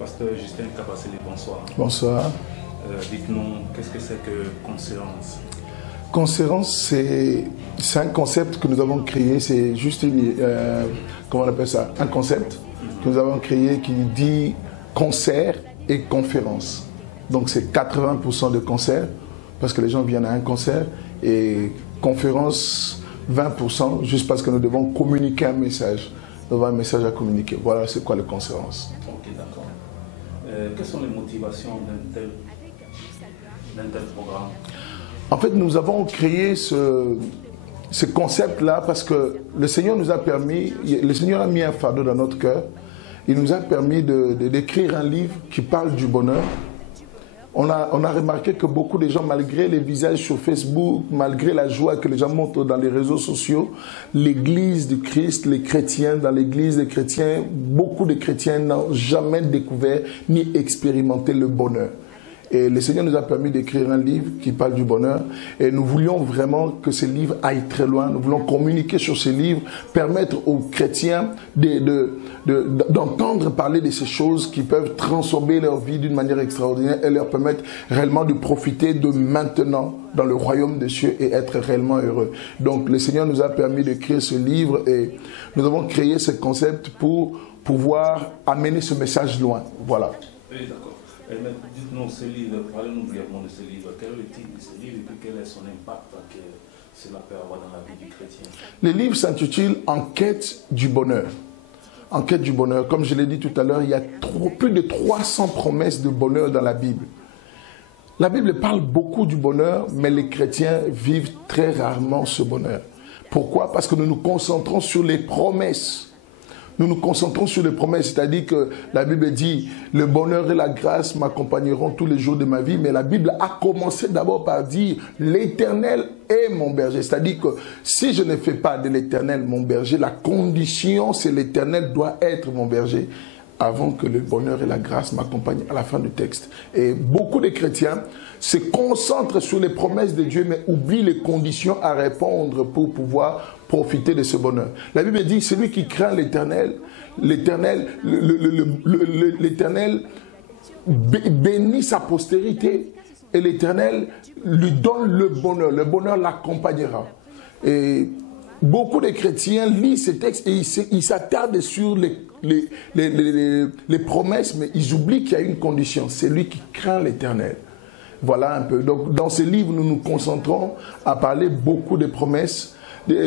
Pasteur Justin Kabasseli, bonsoir. Bonsoir. Dites-nous, qu'est-ce que c'est que conséance? Conséance, c'est un concept que nous avons créé, c'est juste comment on appelle ça, un concept que nous avons créé qui dit concert et conférence. Donc c'est 80% de concert, parce que les gens viennent à un concert, et conférence 20%, juste parce que nous devons communiquer un message. Nous avons un message à communiquer. Voilà c'est quoi le conférence. Ok, d'accord. Quelles sont les motivations d'un tel programme? En fait, nous avons créé ce concept-là parce que le Seigneur nous a permis, le Seigneur a mis un fardeau dans notre cœur. Il nous a permis d'écrire un livre qui parle du bonheur. On a remarqué que beaucoup de gens, malgré les visages sur Facebook, malgré la joie que les gens montrent dans les réseaux sociaux, l'église du Christ, les chrétiens, dans l'église des chrétiens, beaucoup de chrétiens n'ont jamais découvert ni expérimenté le bonheur. Et le Seigneur nous a permis d'écrire un livre qui parle du bonheur. Et nous voulions vraiment que ce livre aille très loin. Nous voulons communiquer sur ce livre, permettre aux chrétiens d'entendre parler de ces choses qui peuvent transformer leur vie d'une manière extraordinaire et leur permettre réellement de profiter de maintenant dans le royaume des cieux et être réellement heureux. Donc le Seigneur nous a permis d'écrire ce livre et nous avons créé ce concept pour pouvoir amener ce message loin. Voilà. Oui, d'accord. Dites-nous ce livre, parlez-nous brièvement de ce livre. Quel est le titre de ce livre et puis quel est son impact que cela peut avoir dans la vie du chrétien? Le livre s'intitule « En quête du bonheur ». En quête du bonheur. Comme je l'ai dit tout à l'heure, il y a plus de 300 promesses de bonheur dans la Bible. La Bible parle beaucoup du bonheur, mais les chrétiens vivent très rarement ce bonheur. Pourquoi? Parce que nous nous concentrons sur les promesses. Nous nous concentrons sur les promesses, c'est-à-dire que la Bible dit « Le bonheur et la grâce m'accompagneront tous les jours de ma vie ». Mais la Bible a commencé d'abord par dire « L'Éternel est mon berger ». C'est-à-dire que si je ne fais pas de l'Éternel mon berger, la condition c'est l'Éternel doit être mon berger avant que le bonheur et la grâce m'accompagnent à la fin du texte. Et beaucoup de chrétiens se concentrent sur les promesses de Dieu, mais oublient les conditions à répondre pour pouvoir profiter de ce bonheur. La Bible dit, celui qui craint l'Éternel, l'Éternel bénit sa postérité et l'Éternel lui donne le bonheur l'accompagnera. Et beaucoup de chrétiens lisent ces textes et ils s'attardent sur les promesses, mais ils oublient qu'il y a une condition, c'est lui qui craint l'Éternel. Voilà un peu. Donc dans ce livre, nous nous concentrons à parler beaucoup de promesses,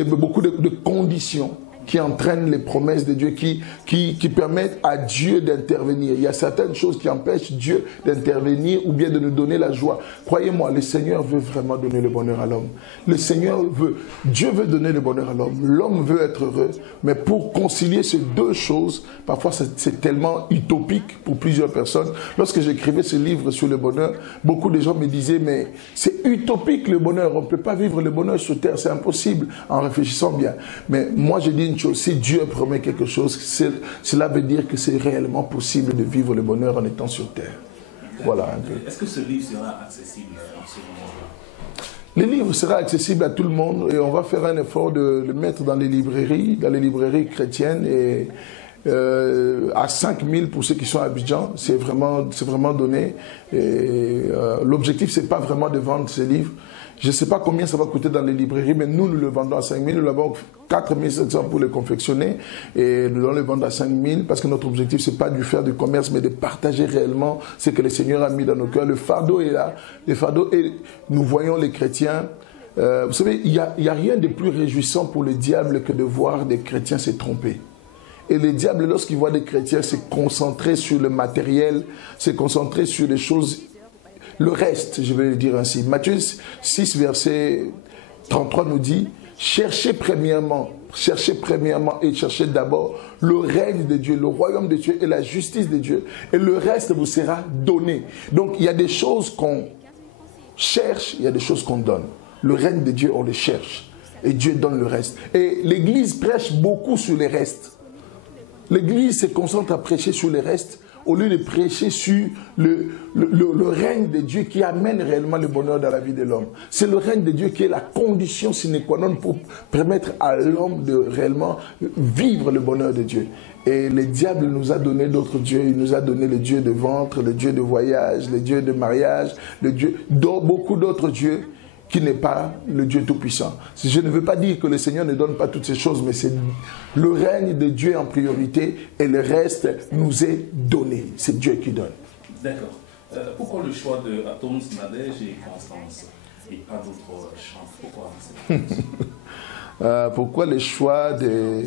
beaucoup de conditions qui entraînent les promesses de Dieu, qui permettent à Dieu d'intervenir. Il y a certaines choses qui empêchent Dieu d'intervenir ou bien de nous donner la joie. Croyez-moi, le Seigneur veut vraiment donner le bonheur à l'homme. Dieu veut donner le bonheur à l'homme. L'homme veut être heureux, mais pour concilier ces deux choses, parfois c'est tellement utopique pour plusieurs personnes. Lorsque j'écrivais ce livre sur le bonheur, beaucoup de gens me disaient, mais c'est utopique le bonheur, on ne peut pas vivre le bonheur sur terre, c'est impossible, en réfléchissant bien. Mais moi je dis une chose, si Dieu promet quelque chose, cela veut dire que c'est réellement possible de vivre le bonheur en étant sur terre. Voilà un peu. Est-ce que ce livre sera accessible en ce moment-là? Le livre sera accessible à tout le monde et on va faire un effort de le mettre dans les librairies chrétiennes et à 5 000 pour ceux qui sont à Abidjan, c'est vraiment donné. L'objectif, c'est pas vraiment de vendre ce livre. Je ne sais pas combien ça va coûter dans les librairies, mais nous le vendons à 5 000. Nous l'avons 4 700 pour le confectionner et nous allons le vendre à 5 000 parce que notre objectif, c'est pas de faire du commerce, mais de partager réellement ce que le Seigneur a mis dans nos cœurs. Le fardeau est là. Le fardeau est, nous voyons les chrétiens. Vous savez, il y a rien de plus réjouissant pour le diable que de voir des chrétiens se tromper. Et le diable, lorsqu'il voit des chrétiens se concentrer sur le matériel, se concentrer sur les choses, le reste, je vais le dire ainsi. Matthieu 6, verset 33 nous dit, cherchez premièrement et cherchez d'abord le règne de Dieu, le royaume de Dieu et la justice de Dieu, et le reste vous sera donné. Donc il y a des choses qu'on cherche, il y a des choses qu'on donne. Le règne de Dieu, on le cherche, et Dieu donne le reste. Et l'Église prêche beaucoup sur les restes. L'Église se concentre à prêcher sur les restes au lieu de prêcher sur le règne de Dieu qui amène réellement le bonheur dans la vie de l'homme. C'est le règne de Dieu qui est la condition sine qua non pour permettre à l'homme de réellement vivre le bonheur de Dieu. Et le diable nous a donné d'autres dieux. Il nous a donné le dieu de ventre, le dieu de voyage, le dieu de mariage, beaucoup d'autres dieux qui n'est pas le Dieu Tout-Puissant. Je ne veux pas dire que le Seigneur ne donne pas toutes ces choses, mais c'est le règne de Dieu en priorité et le reste nous est donné. C'est Dieu qui donne. D'accord. Pourquoi le choix de Atoms, Nadège et Constance et pas d'autres chants? Pourquoi pourquoi le choix de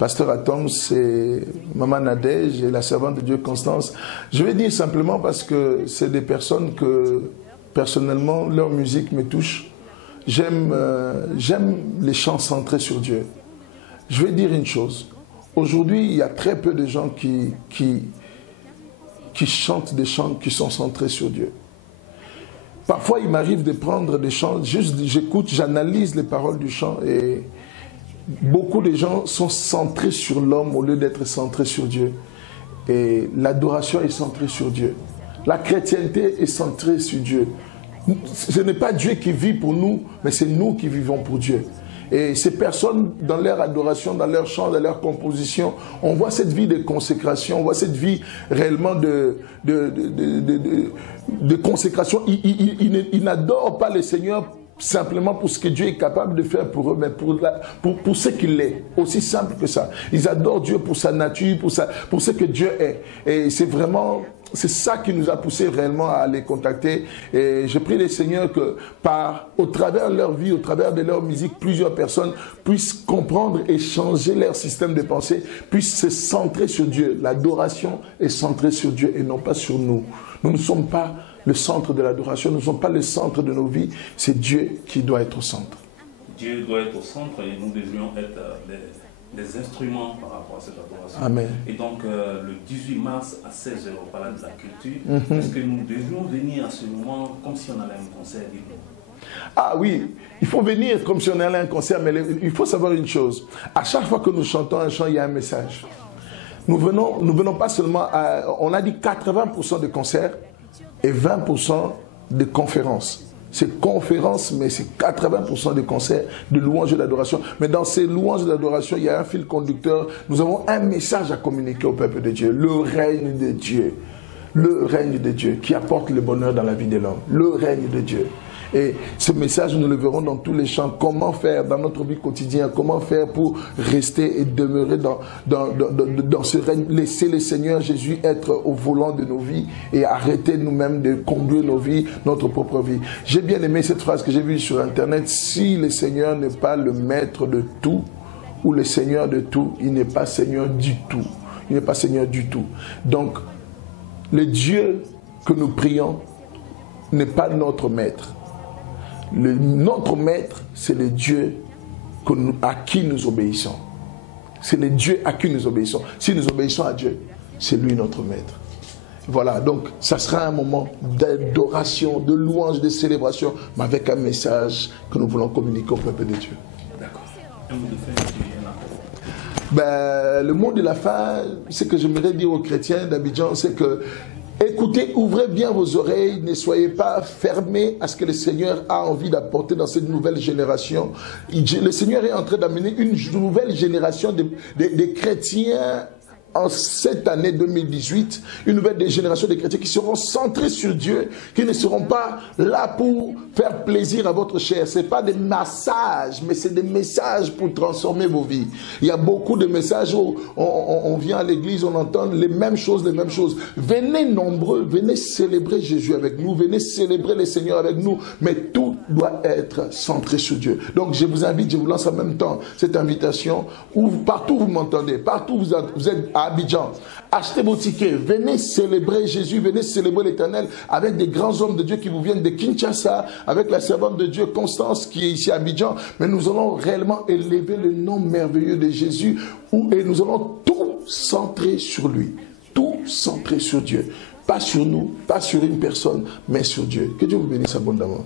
Pasteur Atoms et Maman Nadège et la servante de Dieu Constance? Je vais dire simplement parce que c'est des personnes que personnellement, leur musique me touche. J'aime les chants centrés sur Dieu. Je vais dire une chose. Aujourd'hui, il y a très peu de gens qui chantent des chants qui sont centrés sur Dieu. Parfois, il m'arrive de prendre des chants, juste j'écoute, j'analyse les paroles du chant et beaucoup de gens sont centrés sur l'homme au lieu d'être centrés sur Dieu. Et l'adoration est centrée sur Dieu. La chrétienté est centrée sur Dieu. Ce n'est pas Dieu qui vit pour nous, mais c'est nous qui vivons pour Dieu. Et ces personnes, dans leur adoration, dans leur chant, dans leur composition, on voit cette vie de consécration, on voit cette vie réellement de consécration. Ils n'adorent pas le Seigneur simplement pour ce que Dieu est capable de faire pour eux, mais pour ce qu'il est. Aussi simple que ça. Ils adorent Dieu pour sa nature, pour ce que Dieu est. Et c'est vraiment... C'est ça qui nous a poussé réellement à les contacter. Et je prie le Seigneur que au travers de leur vie, au travers de leur musique, plusieurs personnes puissent comprendre et changer leur système de pensée, puissent se centrer sur Dieu. L'adoration est centrée sur Dieu et non pas sur nous. Nous ne sommes pas le centre de l'adoration, nous ne sommes pas le centre de nos vies. C'est Dieu qui doit être au centre. Dieu doit être au centre et nous devions être des instruments par rapport à cette adoration. Amen. Et donc, le 18 mars à 16h au Palais de la Culture, est-ce que nous devions venir à ce moment comme si on allait à un concert libre? Ah oui, il faut venir comme si on allait à un concert, mais il faut savoir une chose. À chaque fois que nous chantons un chant, il y a un message. Nous venons pas seulement à... On a dit 80% de concerts et 20% de conférences. C'est conférences, mais c'est 80% de concerts, de louanges et d'adoration. Mais dans ces louanges et d'adoration, il y a un fil conducteur. Nous avons un message à communiquer au peuple de Dieu. Le règne de Dieu. Le règne de Dieu qui apporte le bonheur dans la vie de l'homme. Le règne de Dieu. Et ce message, nous le verrons dans tous les chants. Comment faire dans notre vie quotidienne, comment faire pour rester et demeurer dans ce règne. Laisser le Seigneur Jésus être au volant de nos vies et arrêter nous-mêmes de conduire nos vies, notre propre vie. J'ai bien aimé cette phrase que j'ai vue sur Internet. Si le Seigneur n'est pas le maître de tout, ou le Seigneur de tout, il n'est pas Seigneur du tout. Il n'est pas Seigneur du tout. Donc, le Dieu que nous prions n'est pas notre maître. Notre maître, c'est le Dieu à qui nous obéissons. C'est le Dieu à qui nous obéissons. Si nous obéissons à Dieu, c'est lui notre maître. Voilà, donc ça sera un moment d'adoration, de louange, de célébration, mais avec un message que nous voulons communiquer au peuple de Dieu. D'accord. Un mot de fin, le mot de la fin, ce que j'aimerais dire aux chrétiens d'Abidjan, c'est que écoutez, ouvrez bien vos oreilles, ne soyez pas fermés à ce que le Seigneur a envie d'apporter dans cette nouvelle génération. Le Seigneur est en train d'amener une nouvelle génération de chrétiens en cette année 2018, une nouvelle génération de chrétiens qui seront centrés sur Dieu, qui ne seront pas là pour faire plaisir à votre chair. Ce n'est pas des massages, mais c'est des messages pour transformer vos vies. Il y a beaucoup de messages où on vient à l'église, on entend les mêmes choses, les mêmes choses. Venez nombreux, venez célébrer Jésus avec nous, venez célébrer le Seigneur avec nous, mais tout doit être centré sur Dieu. Donc je vous invite, je vous lance en même temps cette invitation, où partout vous m'entendez, partout vous êtes à Abidjan, achetez vos tickets, venez célébrer Jésus, venez célébrer l'Éternel avec des grands hommes de Dieu qui vous viennent de Kinshasa, avec la servante de Dieu Constance qui est ici à Abidjan, mais nous allons réellement élever le nom merveilleux de Jésus et nous allons tout centrer sur lui, tout centrer sur Dieu, pas sur nous, pas sur une personne, mais sur Dieu. Que Dieu vous bénisse abondamment.